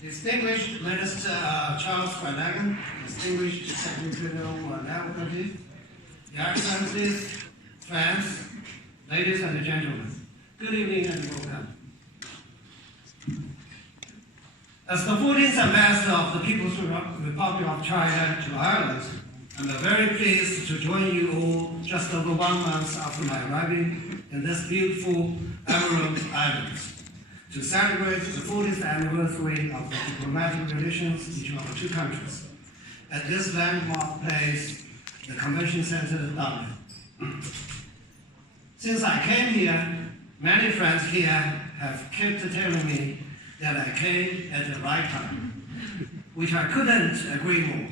Distinguished Minister Charles Flanagan, Distinguished Secretary Niall Burgess, Your Excellencies, friends, ladies and gentlemen, good evening and welcome. As the 14th Ambassador of the People's Republic of China to Ireland, I'm very pleased to join you all just over 1 month after my arriving in this beautiful Emerald Island, to celebrate the 40th anniversary of the diplomatic relations between our two countries at this landmark place, the Convention Centre Dublin. Since I came here, many friends here have kept telling me that I came at the right time, which I couldn't agree more.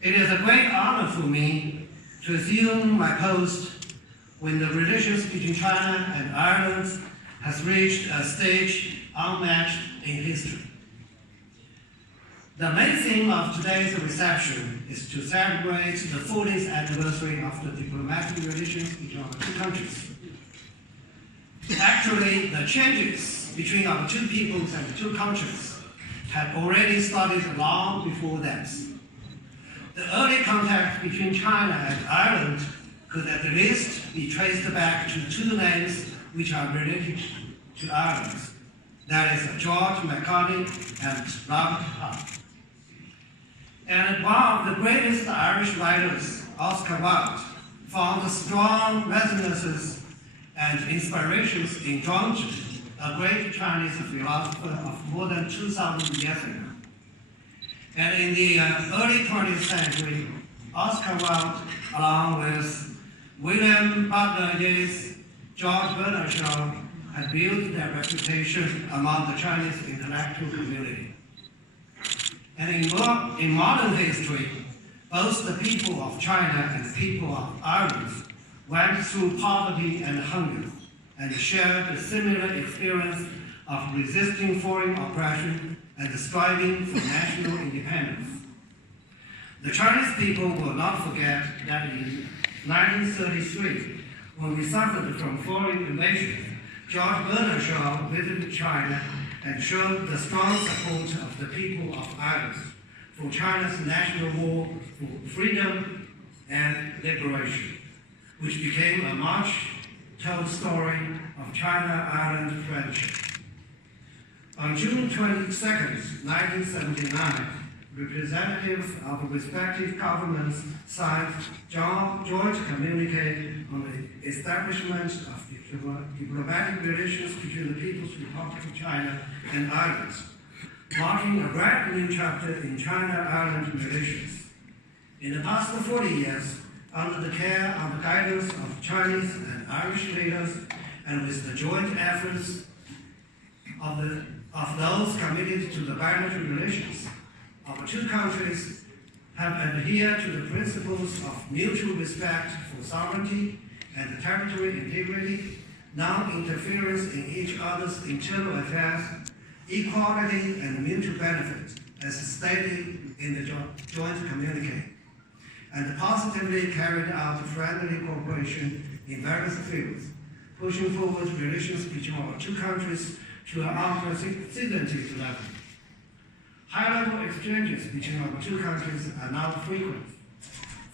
It is a great honor for me to assume my post when the relations between China and Ireland has reached a stage unmatched in history. The main theme of today's reception is to celebrate the 40th anniversary of the diplomatic relations between our two countries. Actually, the changes between our two peoples and two countries had already started long before that. The early contact between China and Ireland could at least be traced back to two names which are related to Ireland. That is George Macaulay and Robert Hart. And one of the greatest Irish writers, Oscar Wilde, found strong resonances and inspirations in Zhuangzi, a great Chinese philosopher of more than 2,000 years ago. And in the early 20th century, Oscar Wilde, along with William Butler Yeats, George Bernard Shaw, had built their reputation among the Chinese intellectual community. And in modern history, both the people of China and the people of Ireland went through poverty and hunger and shared a similar experience of resisting foreign oppression and striving for national independence. The Chinese people will not forget that in 1933, when we suffered from foreign invasion, George Bernard Shaw visited China and showed the strong support of the people of Ireland for China's national war for freedom and liberation, which became a much-told story of China-Ireland friendship. On June 22, 1979, representatives of respective governments signed joint communique on the establishment of diplomatic relations between the People's Republic of China and Ireland, marking a brand new chapter in China-Ireland relations. In the past 40 years, under the care and guidance of Chinese and Irish leaders, and with the joint efforts of those committed to the bilateral relations, our two countries have adhered to the principles of mutual respect for sovereignty and territorial integrity, non-interference in each other's internal affairs, equality and mutual benefit, as stated in the joint communique, and positively carried out friendly cooperation in various fields, pushing forward relations between our two countries to an unprecedented level. High-level exchanges between our two countries are now frequent.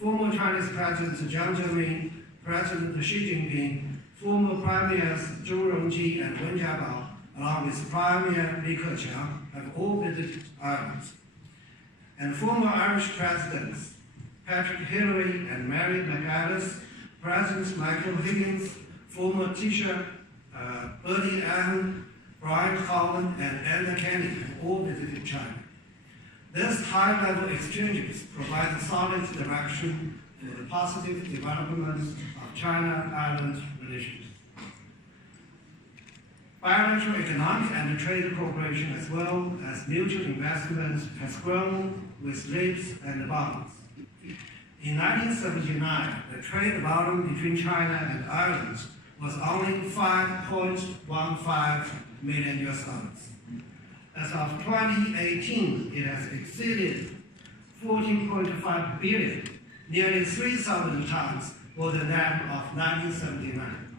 Former Chinese President Jiang Zemin, President Xi Jinping, former Premiers Zhou Rongji and Wen Jiabao, along with Premier Li Keqiang, have all visited Ireland. And former Irish Presidents Patrick Hillary and Mary McAllis, Presidents Michael Higgins, former Taoiseach Bertie Ahern, Brian Cowen, and Anna Kennedy have all visited China. These high-level exchanges provide a solid direction for the positive development of China-Ireland relations. Bilateral economic and trade cooperation, as well as mutual investment, has grown with leaps and bounds. In 1979, the trade volume between China and Ireland was only $5.15 million US. As of 2018, it has exceeded 14.5 billion, nearly 3,000 times more than that of 1979.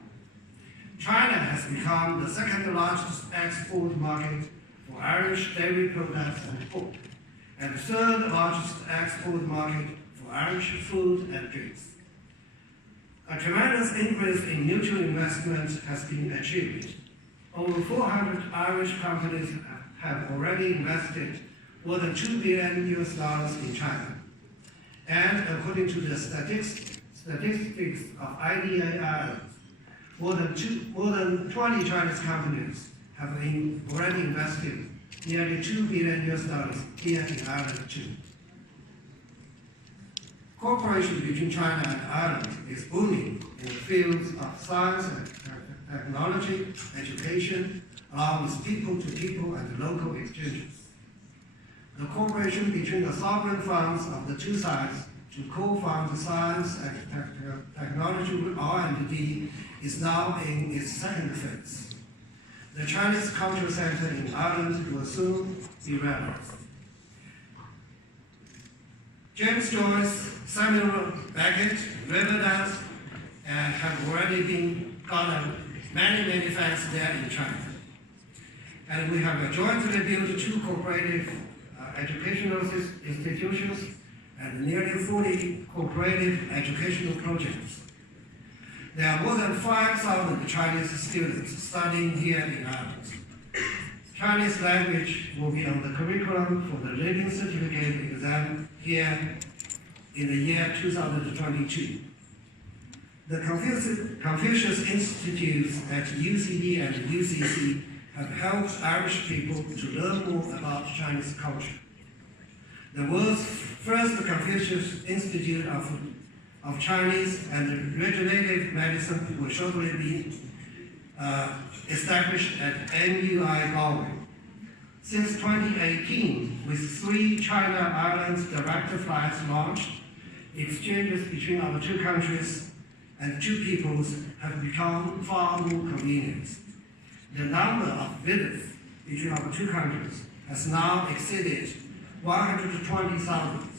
China has become the second largest export market for Irish dairy products and pork, and the third largest export market for Irish food and drinks. A tremendous increase in mutual investment has been achieved. Over 400 Irish companies have already invested more than $2 billion in China. And according to the statistics of IDA Ireland, more than 20 Chinese companies have already invested nearly $2 billion here in Ireland too. Cooperation between China and Ireland is booming in the fields of science and technology, education, along with people-to-people and local exchanges. The cooperation between the sovereign funds of the two sides to co-fund science and technology R&D is now in its second phase. The Chinese Cultural Centre in Ireland will soon be realized. James Joyce, Samuel Beckett, Riverdance, have already gotten many fans there in China. And we have jointly built 2 cooperative educational institutions and nearly 40 cooperative educational projects. There are more than 5,000 Chinese students studying here in Ireland. Chinese language will be on the curriculum for the Living Certificate exam here in the year 2022. The Confucius Institute at UCD and UCC have helped Irish people to learn more about Chinese culture. The world's first Confucius Institute of Chinese and Regenerative Medicine will shortly be established at MUI Galway. Since 2018, with 3 China-Ireland direct flights launched, exchanges between our 2 countries and 2 peoples have become far more convenient. The number of visits between our 2 countries has now exceeded 120,000.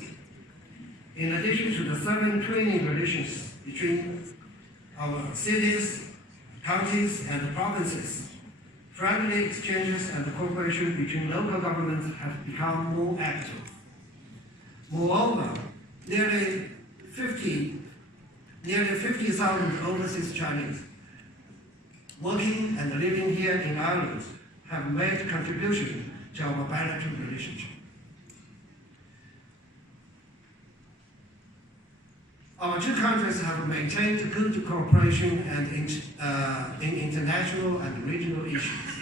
In addition to the 7 training relations between our cities, counties, and provinces, friendly exchanges and cooperation between local governments have become more active. Moreover, nearly 50,000 overseas Chinese working and living here in Ireland have made contribution to our bilateral relationship. Our 2 countries have maintained good cooperation and in international and regional issues.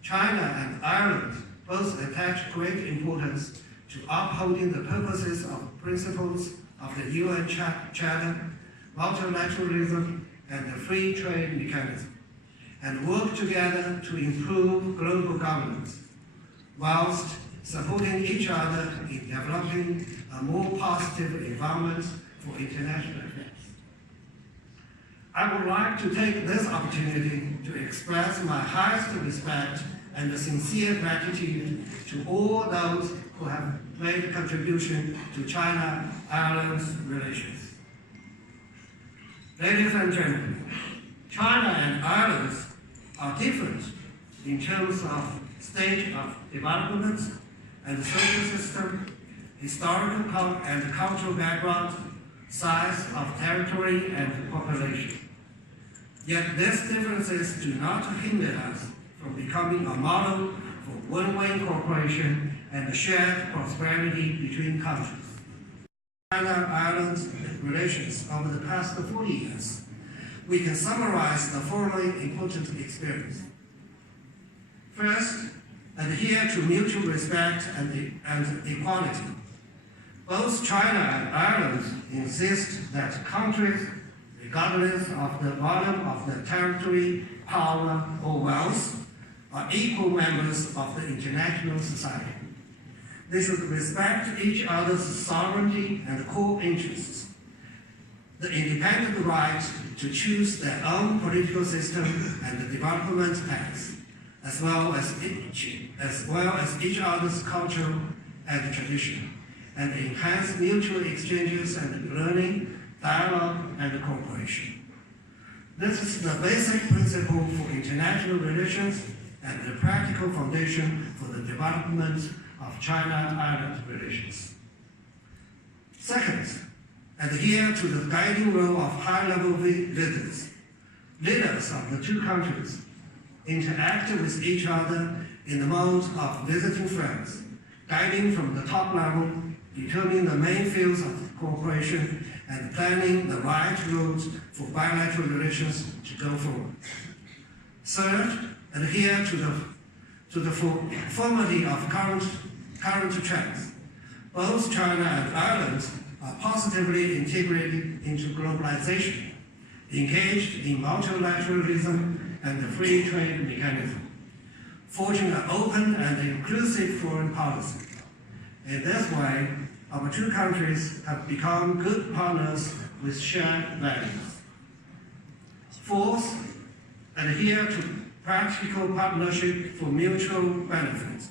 China and Ireland both attach great importance to upholding the purposes of principles of the UN Charter, multilateralism, and the free trade mechanism, and work together to improve global governance, whilst supporting each other in developing a more positive environment for international affairs. I would like to take this opportunity to express my highest respect and sincere gratitude to all those who have made a contribution to China-Ireland's relations. Ladies and gentlemen, China and Ireland are different in terms of stage of development and social system, historical and cultural background, size of territory and population. Yet these differences do not hinder us from becoming a model for win-win cooperation and shared prosperity between countries. China-Ireland relations over the past 40 years, we can summarize the following important experience. First, adhere to mutual respect and equality. Both China and Ireland insist that countries, regardless of the volume of the territory, power, or wealth, are equal members of the international society. They should respect each other's sovereignty and core interests, the independent right to choose their own political system and the development path, as well as each other's culture and tradition, and enhance mutual exchanges and learning, dialogue, and cooperation. This is the basic principle for international relations, and the practical foundation for the development of China-Ireland relations. Second, adhere to the guiding role of high-level leaders. Leaders of the two countries interact with each other in the mode of visiting friends, guiding from the top level, determining the main fields of cooperation, and planning the right route for bilateral relations to go forward. Third, adhere to the formality of current trends. Both China and Ireland are positively integrated into globalization, engaged in multilateralism and the free trade mechanism, forging an open and inclusive foreign policy. In this way, our two countries have become good partners with shared values. Fourth, adhere to practical partnership for mutual benefit.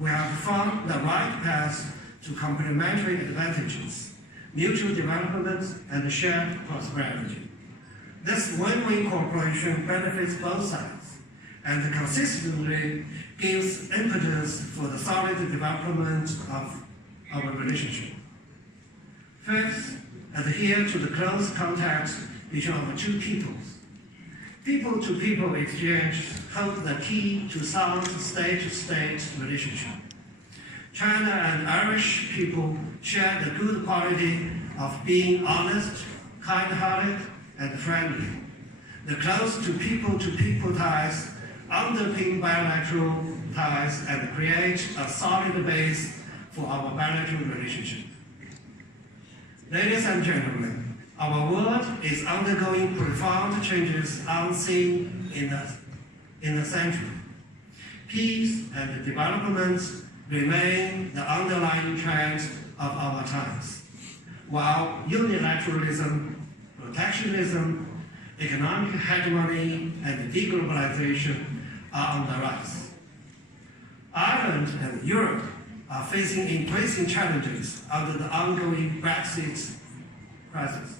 We have found the right path to complementary advantages, mutual development, and shared prosperity. This win-win cooperation benefits both sides and consistently gives impetus for the solid development of our relationship. Fifth, adhere to the close contact between our two peoples. People-to-people exchange hold the key to sound state-to-state relationship. China and Irish people share the good quality of being honest, kind-hearted, and friendly. The close to people ties underpin bilateral ties and create a solid base for our bilateral relationship. Ladies and gentlemen, our world is undergoing profound changes unseen in a century. Peace and development remain the underlying trends of our times, while unilateralism, protectionism, economic hegemony, and deglobalization are on the rise. Ireland and Europe are facing increasing challenges under the ongoing Brexit crisis.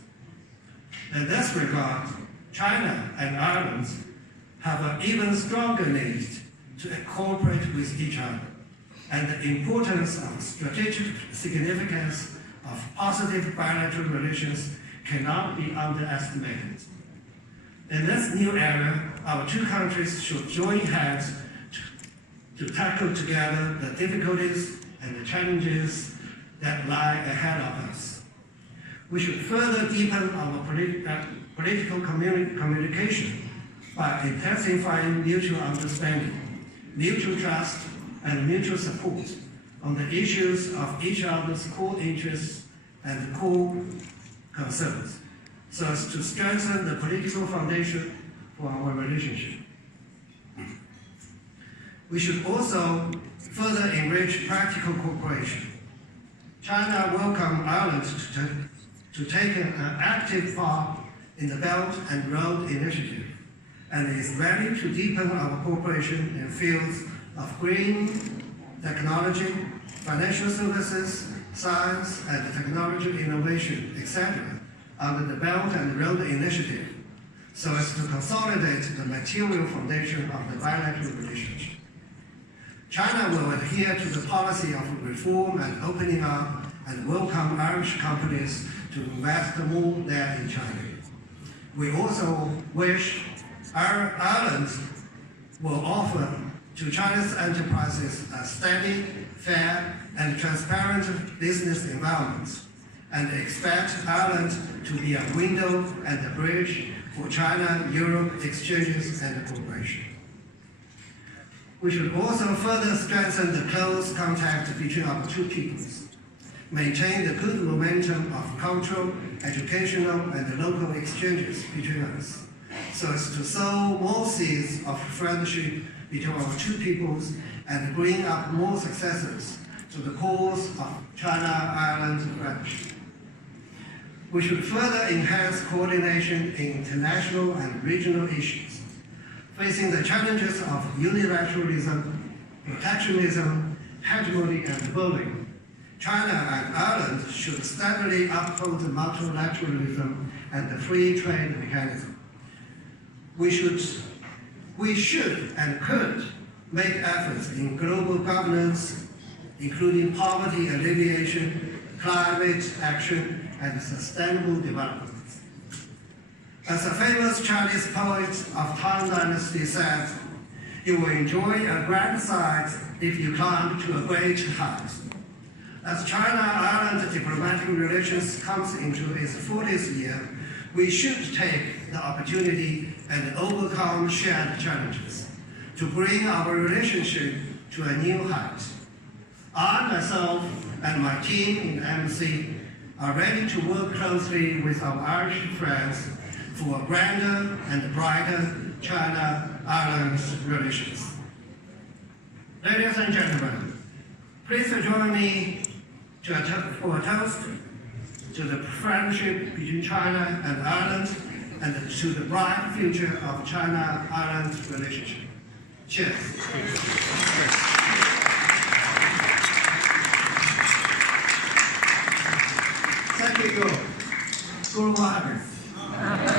In this regard, China and Ireland have an even stronger need to cooperate with each other, and the importance of strategic significance of positive bilateral relations cannot be underestimated. In this new era, our two countries should join hands to tackle together the difficulties and the challenges that lie ahead of us. We should further deepen our political communication by intensifying mutual understanding, mutual trust, and mutual support on the issues of each other's core interests and core concerns, so as to strengthen the political foundation for our relationship. We should also further enrich practical cooperation. China welcomes Ireland to take an active part in the Belt and Road Initiative, and is ready to deepen our cooperation in fields of green technology, financial services, science and technology innovation, etc., under the Belt and Road Initiative, so as to consolidate the material foundation of the bilateral relationship. China will adhere to the policy of reform and opening up and welcome Irish companies to invest more there in China. We also wish Ireland will offer to China's enterprises a steady, fair, and transparent business environment, and expect Ireland to be a window and a bridge for China-Europe exchanges and cooperation. We should also further strengthen the close contact between our two peoples, maintain the good momentum of cultural, educational, and local exchanges between us, so as to sow more seeds of friendship between our two peoples and bring up more successors to the cause of China-Ireland friendship. We should further enhance coordination in international and regional issues, facing the challenges of unilateralism, protectionism, hegemony, and bullying. China and Ireland should steadily uphold multilateralism and the free trade mechanism. We should We should and could make efforts in global governance, including poverty alleviation, climate action, and sustainable development. As a famous Chinese poet of Tang Dynasty said, "You will enjoy a grand sight if you climb to a great height." As China-Ireland diplomatic relations comes into its 40th year, we should take the opportunity and overcome shared challenges to bring our relationship to a new height. I, myself, and my team in the embassy are ready to work closely with our Irish friends for a grander and brighter China-Ireland relations. Ladies and gentlemen, please join me for a toast to the friendship between China and Ireland and to the bright future of China-Ireland relationship. Cheers. Thank you. Guru Maharaj.